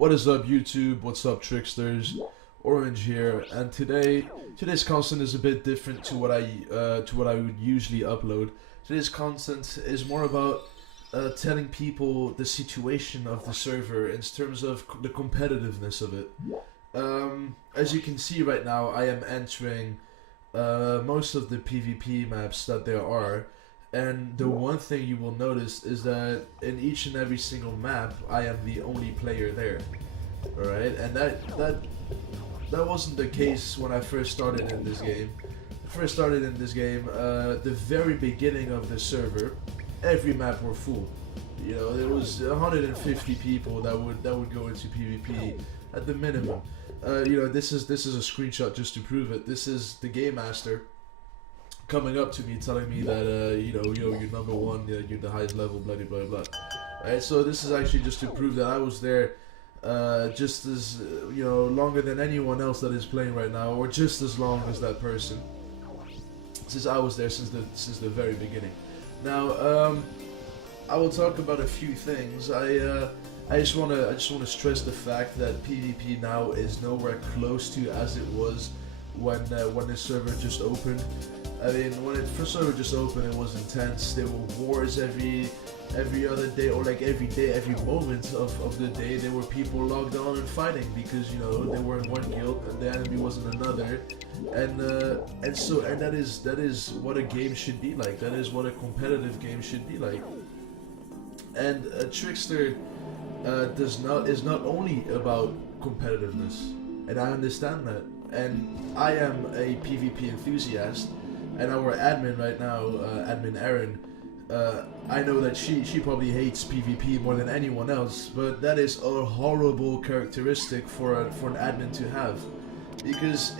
What is up, YouTube? What's up, Tricksters? Orange here, and today's content is a bit different to what I would usually upload. Today's content is more about telling people the situation of the server in terms of the competitiveness of it. As you can see right now, I am entering most of the PvP maps that there are. And the one thing you will notice is that in each and every single map, I am the only player there. Alright, and that wasn't the case when I first started in this game. The very beginning of the server, every map were full. You know, there was 150 people that would go into PvP at the minimum. You know, this is a screenshot just to prove it. This is the game master coming up to me telling me that you know, yo, you're number one, you're the highest level, blah blah blah blah. Right, so this is actually just to prove that I was there just as you know, longer than anyone else that is playing right now, or just as long as that person, since I was there since the very beginning. Now I will talk about a few things. I just wanna stress the fact that PvP now is nowhere close to as it was when the server just opened. I mean, when it first started just open, it was intense. There were wars every other day, or like every day, every moment of the day. There were people logged on and fighting because, you know, they were in one guild and the enemy was in another, and that is what a game should be like. That is what a competitive game should be like. And Trickster is not only about competitiveness, and I understand that. And I am a PvP enthusiast. And our admin right now, admin Erin, I know that she probably hates PvP more than anyone else, but that is a horrible characteristic for an admin to have. Because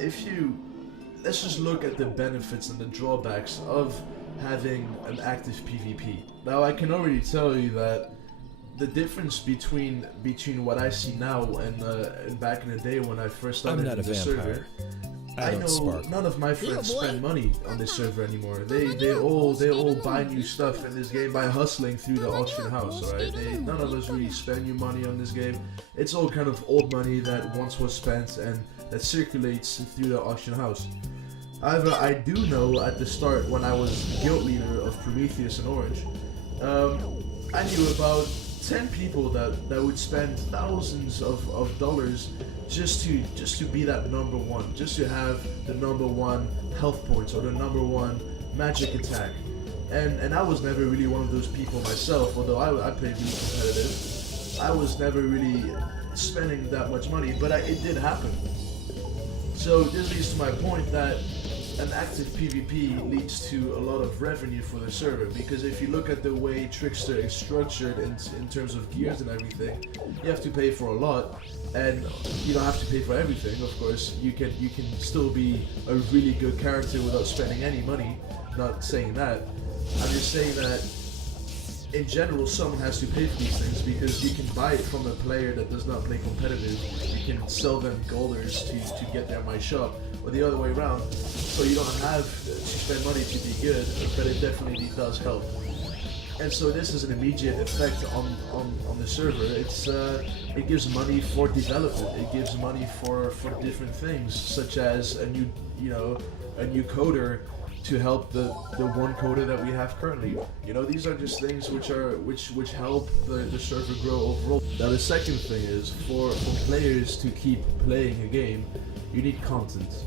let's just look at the benefits and the drawbacks of having an active PvP. Now, I can already tell you that the difference between what I see now and back in the day when I first started in the server, I know none of my friends spend money on this server anymore. They all buy new stuff in this game by hustling through the auction house, alright? None of us really spend new money on this game. It's all kind of old money that once was spent and that circulates through the auction house. However, I do know at the start, when I was guild leader of Prometheus and Orange, I knew about 10 people that would spend thousands of dollars just to be that number one, just to have the number one health points or the number one magic attack. And I was never really one of those people myself, although I played really competitive. I was never really spending that much money, but it did happen. So this leads to my point that an active PvP leads to a lot of revenue for the server, because if you look at the way Trickster is structured in terms of gears and everything, you have to pay for a lot, and you don't have to pay for everything. Of course, you can still be a really good character without spending any money. Not saying that. I'm just saying that in general, someone has to pay for these things, because you can buy it from a player that does not play competitive. You can sell them golders to get their my shop, or the other way around. So you don't have to spend money to be good, but it definitely does help. And so this is an immediate effect on the server. It gives money for development. It gives money for different things, such as a new coder to help the one coder that we have currently. You know, these are just things which help the server grow overall. Now the second thing is, for players to keep playing a game, you need content.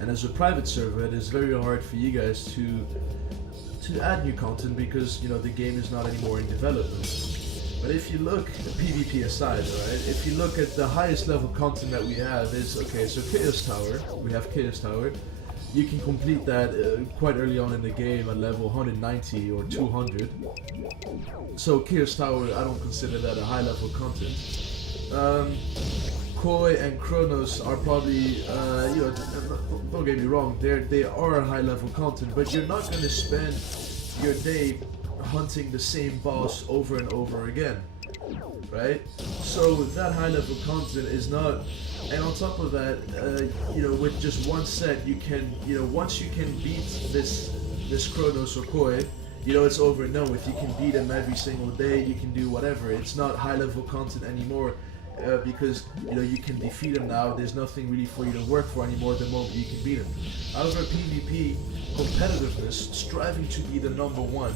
And as a private server, it is very hard for you guys to add new content, because, you know, the game is not anymore in development. But if you look, PvP aside, right? If you look at the highest level content that we have is, okay, so Chaos Tower, we have Chaos Tower. You can complete that quite early on in the game at level 190 or 200. So Chaos Tower, I don't consider that a high level content. Koi and Kronos are probably, you know, don't get me wrong, they are high level content, but you're not going to spend your day hunting the same boss over and over again, right? So that high level content is not, and on top of that, you know, with just one set, you can, you know, once you can beat this Kronos or Koi, you know, it's over and done with. You can beat them every single day, you can do whatever. It's not high level content anymore. because you can defeat him now. There's nothing really for you to work for anymore the moment you can beat him. However, PvP competitiveness, striving to be the number one,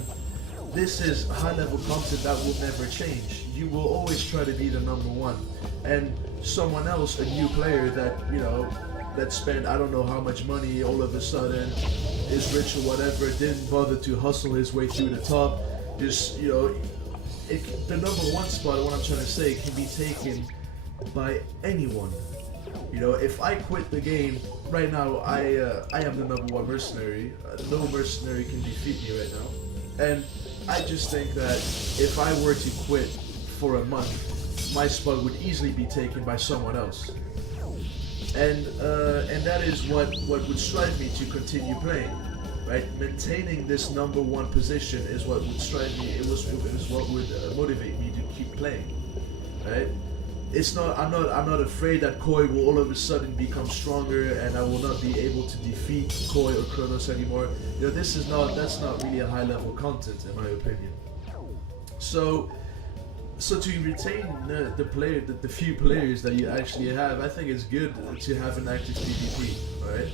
this is high-level content that will never change. You will always try to be the number one, and someone else, a new player that that spent I don't know how much money, all of a sudden is rich or whatever, didn't bother to hustle his way through the top. Just the number one spot, what I'm trying to say, can be taken by anyone. If I quit the game right now, I am the number one mercenary. No mercenary can defeat me right now, and I just think that if I were to quit for a month, my spot would easily be taken by someone else. And that is what would strive me to continue playing, right? Maintaining this number one position is what would strive me. It was what would motivate me to keep playing, right? It's not. I'm not afraid that Koi will all of a sudden become stronger and I will not be able to defeat Koi or Kronos anymore. That's not really a high level content in my opinion. So to retain the few players that you actually have, I think it's good to have an active PvP. All right.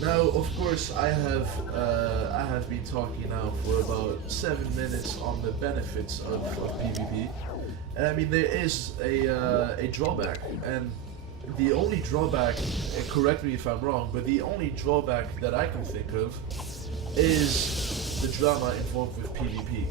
Now, of course, I have been talking now for about 7 minutes on the benefits of PvP, and I mean there is a drawback, and the only drawback, and correct me if I'm wrong, but the only drawback that I can think of is the drama involved with PvP.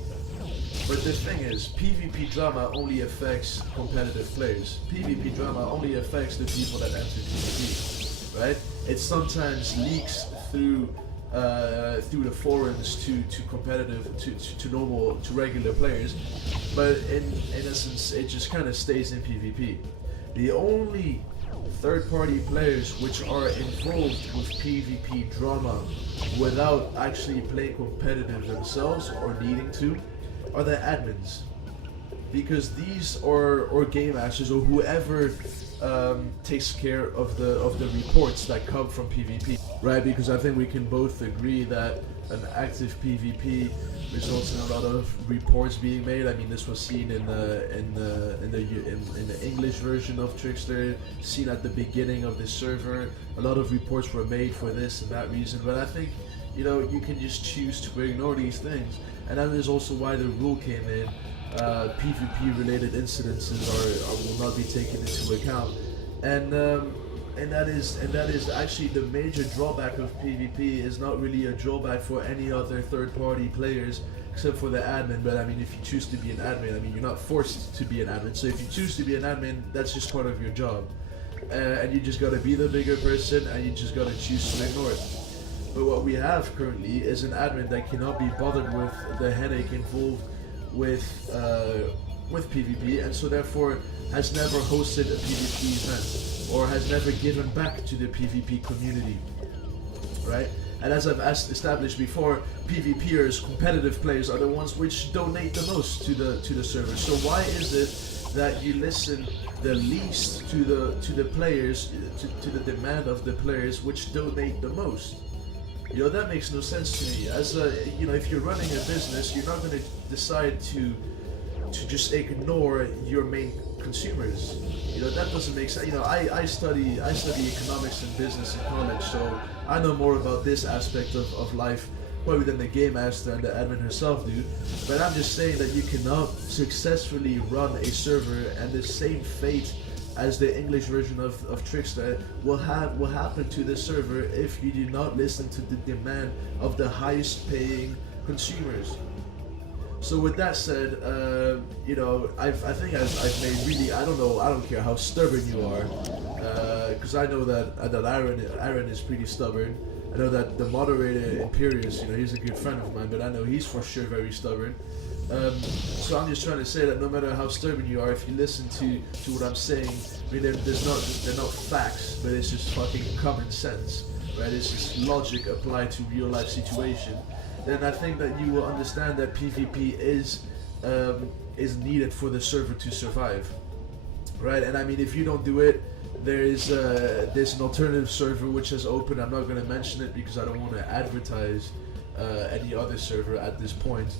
But the thing is, PvP drama only affects competitive players. PvP drama only affects the people that enter PvP, right? It sometimes leaks through the forums to competitive, to regular players, but in essence, it just kind of stays in PvP. The only third-party players which are involved with PvP drama without actually playing competitive themselves or needing to are the admins, because these or game masters or whoever takes care of the reports that come from PvP, right? Because I think we can both agree that an active PvP results in a lot of reports being made. I mean, this was seen in the English version of Trickster, seen at the beginning of this server. A lot of reports were made for this and that reason, but I think you can just choose to ignore these things, and that is also why the rule came in. PvP related incidences will not be taken into account, and that is actually the major drawback of PvP. Is not really a drawback for any other third-party players except for the admin. But I mean, if you choose to be an admin, I mean, you're not forced to be an admin. So if you choose to be an admin, that's just part of your job, and you just gotta be the bigger person, and you just gotta choose to ignore it. But what we have currently is an admin that cannot be bothered with the headache involved with PvP, and so therefore has never hosted a PvP event or has never given back to the PvP community, right? And as I've established before, PvPers, competitive players, are the ones which donate the most to the server. So why is it that you listen the least to the players, to the demand of the players which donate the most? That makes no sense to me. As if you're running a business, you're not going to decide to just ignore your main consumers. That doesn't make sense. I study economics and business in college, so I know more about this aspect of life probably than the game master and the admin herself do. But I'm just saying that you cannot successfully run a server, and the same fate as the English version of Trickster will happen to the server if you do not listen to the demand of the highest paying consumers. So with that said, I think I've made really, I don't care how stubborn you are, because I know that Aaron is pretty stubborn. I know that the moderator Imperius, he's a good friend of mine, but I know he's for sure very stubborn. So I'm just trying to say that no matter how stubborn you are, if you listen to what I'm saying, I mean, they're not facts, but it's just fucking common sense, right? It's just logic applied to real life situation. Then I think that you will understand that PvP is needed for the server to survive, right? And I mean, if you don't do it, there's an alternative server which has opened. I'm not going to mention it because I don't want to advertise any other server at this point.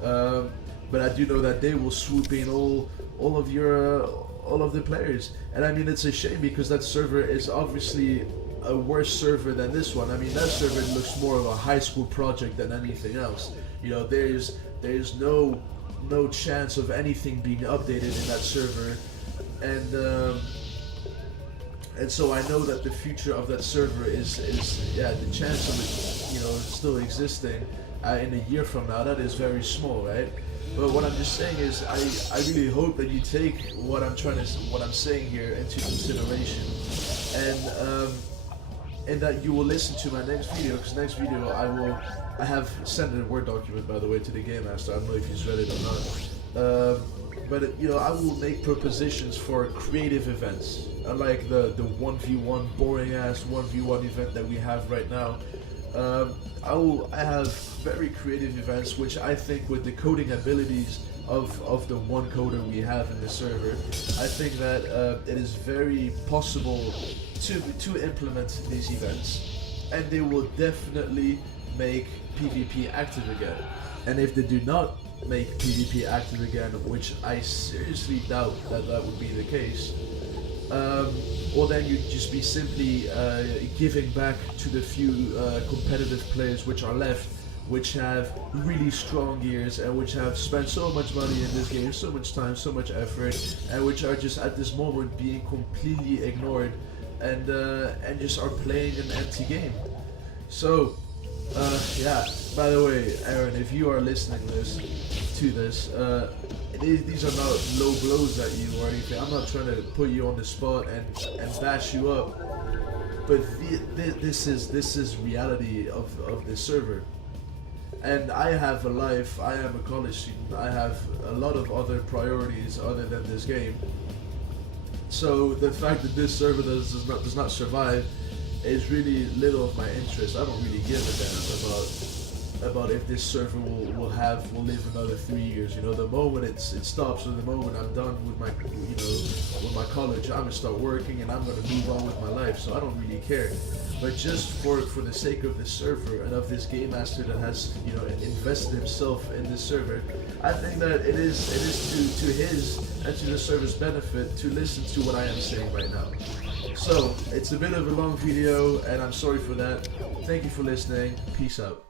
But I do know that they will swoop in all of your all of the players. And I mean, it's a shame because that server is obviously a worse server than this one. I mean, that server looks more of a high school project than anything else. You know, there's no chance of anything being updated in that server, and so I know that the future of that server is yeah, the chance of it, you know, still existing in a year from now, that is very small, right? But what I'm just saying is, I really hope that you take what I'm saying here into consideration, and that you will listen to my next video, because next video I have sent a Word document, by the way, to the Game Master. I don't know if he's read it or not. But you know, I will make propositions for creative events, unlike the 1v1 boring ass 1v1 event that we have right now. I have very creative events, which I think with the coding abilities of the one coder we have in the server, I think that it is very possible to implement these events, and they will definitely make PvP active again. And if they do not make PvP active again, which I seriously doubt that would be the case, well, then you'd just be simply giving back to the few competitive players which are left, which have really strong gears and which have spent so much money in this game, so much time, so much effort, and which are just at this moment being completely ignored and just are playing an empty game. So yeah, by the way, Aaron, if you are listening to this, these are not low blows at you or anything. I'm not trying to put you on the spot and bash you up, but this is reality of this server. And I have a life. I am a college student. I have a lot of other priorities other than this game. So the fact that this server does not survive is really little of my interest. I don't really give a damn about if this server will live another 3 years. You know, the moment it stops, or the moment I'm done with my college, I'm gonna start working and I'm gonna move on with my life. So I don't really care. But just for the sake of this server and of this game master that has, you know, invested himself in this server, I think that it is to his and to the server's benefit to listen to what I am saying right now. So it's a bit of a long video, and I'm sorry for that. Thank you for listening. Peace out.